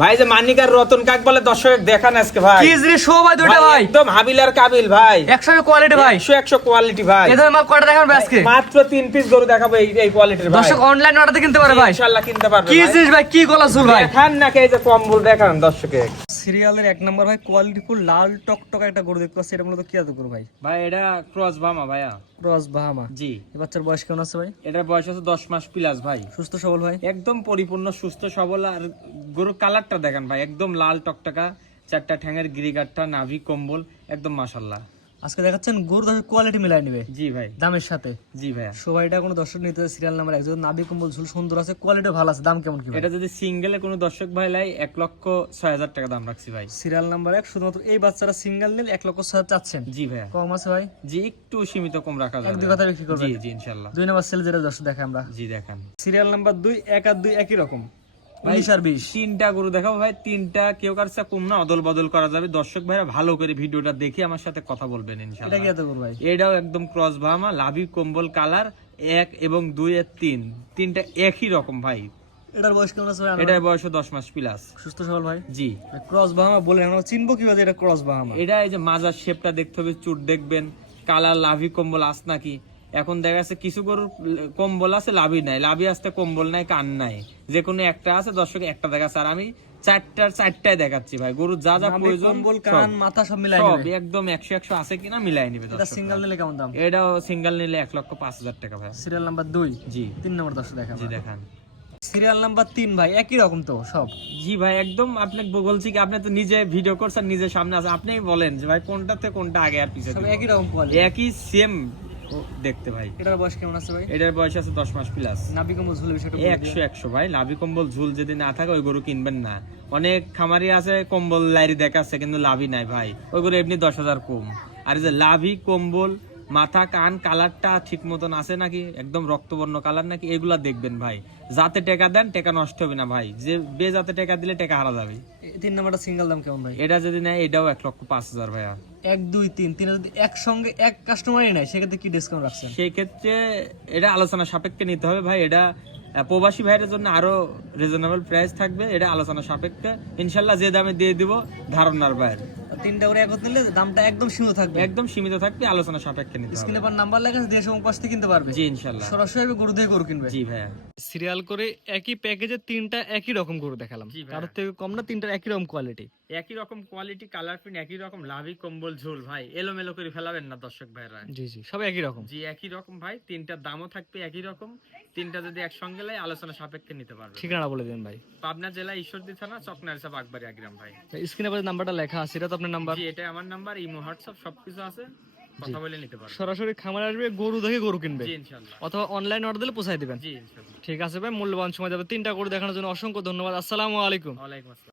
ভাই যে মানিকার রতন কাক বলে দর্শক দেখান আজকে ভাই কি জিনিস শো ভাই দুইটা ভাই একদম হাবিল আর কাবিল ভাই 100 কোয়ালিটি ভাই 100 কোয়ালিটি ভাই এই ধরনের মাল কয়টা দেখাবেন আজকে মাত্র 3 পিস গরু দেখাবো এই কোয়ালিটির ভাই দর্শক অনলাইন অর্ডারে কিনতে পারে ভাই ইনশাআল্লাহ কিনতে পারবে কি জিনিস ভাই কি গলা ঝুল ভাই দেখান না কে যে কম্বল দেখান দর্শকে সিরিয়ালের 1 নাম্বার ভাই কোয়ালিটি ফুল লাল টকটক একটা গরু দেখতে পাচ্ছি এটা মূলত কি আদু গরু ভাই ভাই এটা ক্রস বামা ভাইয়া ক্রস বাহামা জি এই বাচ্চার বয়স কেমন আছে ভাই এটার বয়স আছে 10 মাস প্লাস ভাই সুস্থ সবল ভাই একদম পরিপূর্ণ সুস্থ সবল আর গরুর কালারটা দেখেন ভাই একদম লাল টকটকা চারটা ঠ্যাঙের গিরিগাটটা নাভি কম্বল একদম মাশাআল্লাহ আজকে দেখাচ্ছেন গরু দর্শক কোয়ালিটি মিলাই নেবে জি ভাই দামের সাথে জি ভাইয়া সবাইটা কোনো দর্শক নিতে সিরিয়াল নাম্বার 1 যদি নাভি কম্বল ঝুল সুন্দর আছে কোয়ালিটি ভালো আছে দাম কেমন কি ভাই এটা যদি সিঙ্গেলে কোনো দর্শক ভাই লাই 1,06,000 টাকা দাম রাখছি ভাই সিরিয়াল নাম্বার 1 শুধুমাত্র এই বাচ্চারা সিঙ্গেল নিলে 1,06,000 চাচ্ছেন জি ভাইয়া কম আছে ভাই জি একটু সীমিত কম রাখা এক যাবে দুই কথা বিক্রি করবেন জি জি ইনশাআল্লাহ 2 নাম্বার সেল যেটা দর্শক দেখে আমরা জি দেখান সিরিয়াল নাম্বার 2 1 আর 2 একই রকম 19 আর 20 তিনটা গরু দেখাবো ভাই তিনটা কেউ কার কাছে কম না অদল বদল করা যাবে দর্শক ভাইরা ভালো করে ভিডিওটা দেখে আমার সাথে কথা বলবেন এটা ইনশাআল্লাহ কি এত গরু ভাই এটাও একদম ক্রস ভামা লাভি কম্বল কালার 1 এবং 2 এর 3 তিনটা একই রকম ভাই এটার বয়স কেমন আছে ভাই এটার বয়স 10 মাস প্লাস সুস্থ সবল ভাই জি ক্রস বাহামা বলেন আমরা চিনবো কিভাবে এটা ক্রস বাহামা এটা এই যে মাজার শেপটা দেখতে হবে চুট দেখবেন কালার লাভি কম্বল আস নাকি এখন দেখা যাচ্ছে কিছু গরুর কম্বল আছে লাভি নাই লাভি আসতে কম্বল নাই কান নাই যে কোনো একটা আছে দর্শক একটা দেখাচ্ছে আর আমি চারটায় দেখাচ্ছি ভাই গরু যা যা প্রয়োজন কম্বল কান মাথা সব মিলাই সব নেবে একদম 100 আছে কিনা মিলাই নিবে এটা দর্শক সিঙ্গেল নিলে কেমন দাম এটাও সিঙ্গেল নিলে 1,05,000 টাকা ভাই সিরিয়াল নাম্বার 2 জি 3 নম্বর দর্শক দেখা জি দেখান সিরিয়াল নাম্বার 3 ভাই একই রকম তো সব জি ভাই একদম আপনি বলছি কি আপনি তো নিজে ভিডিও করছেন নিজে সামনে আছে আপনিই বলেন যে ভাই কোনটাতে কোনটা আগে আর পিছে সব দিব। একই রকম কোয়ালিটি একই সেম দেখতে ভাই এটার বয়স কেমন আছে ভাই এটার বয়স আছে 10 মাস প্লাস নাভি কম্বল ঝুল বিষয়টা 100 ভাই লাভি কম্বল ঝুল যদি না থাকে ওই গরু কিনবেন না অনেক খামারি আছে কম্বল লাইরি দেখাচ্ছে কিন্তু লাভি নাই ভাই ওই গরু এমনি 10,000 কম আর এই যে লাভি কম্বল মাথা কান কালারটা ঠিক মতন আছে নাকি একদম রক্তবর্ণ কালার নাকি এগুলা দেখবেন ভাই যাতে টাকা দেন টাকা নষ্ট হবে না ভাই যে যাতে টাকা দিলে টাকা হারা যাবে 3 নম্বরটা সিঙ্গেল দাম কেমন ভাই এটা যদি নেয় এটাও 1,05,000 ভাইয়া 1 2 3 তিন যদি একসঙ্গে এক কাস্টমারই নাই সেক্ষেত্রে কি ডিসকাউন্ট রাখছেন সেই ক্ষেত্রে এটা আলোচনা সাপেক্ষে নিতে হবে ভাই এটা প্রবাসী ভাইয়ের জন্য আরো রিজনেবল প্রাইস থাকবে এটা আলোচনা সাপেক্ষে ইনশাল্লাহ যে দামে দিয়ে দিব ধারণার বাইরে তিনটা করে একত্রে নিলে দামটা একদম সীমিত থাকবে একদম সীমিত থাকবে আলোচনা সাপেক্ষে নিতে হবে স্ক্রিনে পর নাম্বার লেখা আছে দেশ এবং পাশ থেকে কিনতে পারবে জি ইনশাল্লাহ সরাসরি গরু দিয়ে গরু কিনবে জি ভাইয়া সিরিয়াল করে একই প্যাকেজে তিনটা একই রকম গরু দেখালাম জি ভাই। তার থেকে কম না তিনটার একই রকম কোয়ালিটি একই রকম কোয়ালিটি কালার প্রিন্ট একই রকম লাভি কম্বল ঝোল ভাই এলোমেলো করে ফেলাবেন না দর্শক ভাইরা জি জি সব একই রকম জি একই রকম ভাই তিনটার দামও থাকবে একই রকম তিনটা যদি একসঙ্গে লাই আলোচনা সাপেক্ষে নিতে পারবে ঠিকানা বলে দিন ভাই পাবনা জেলা ঈশ্বরদী থানা চকনারিসা বাগবাড়ি আগ্রাম ভাই স্ক্রিনে পর নাম্বারটা লেখা আছে এটা তো আপনার নাম্বার জি এটা আমার নাম্বার ইমো হোয়াটসঅ্যাপ সবকিছু আছে কথা বলে নিতে পারবে সরাসরি খামারে আসবে গরু দেখে গরু কিনবে জি ইনশাআল্লাহ অথবা অনলাইন অর্ডার দিলে পৌঁছায় দিবেন জি ইনশাআল্লাহ ঠিক আছে ভাই মূল্যবান সময় যাবে তিনটা গরু দেখানোর জন্য অসংখ্য ধন্যবাদ আসসালামু আলাইকুম ওয়ালাইকুম আসসালাম